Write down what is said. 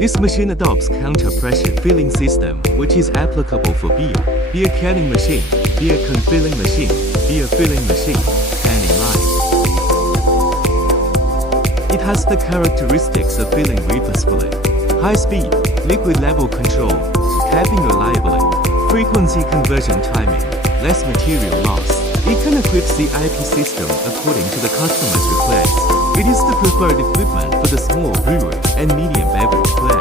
This machine adopts counter-pressure filling system, which is applicable for beer canning machine, beer confilling machine, beer filling machine, and in line. It has the characteristics of filling reversibly, high speed, liquid level control, capping reliably, frequency conversion timing, less material loss. It can equip the IP system according to the customer's request. It is the preferred equipment for the small brewery and medium beverage plant.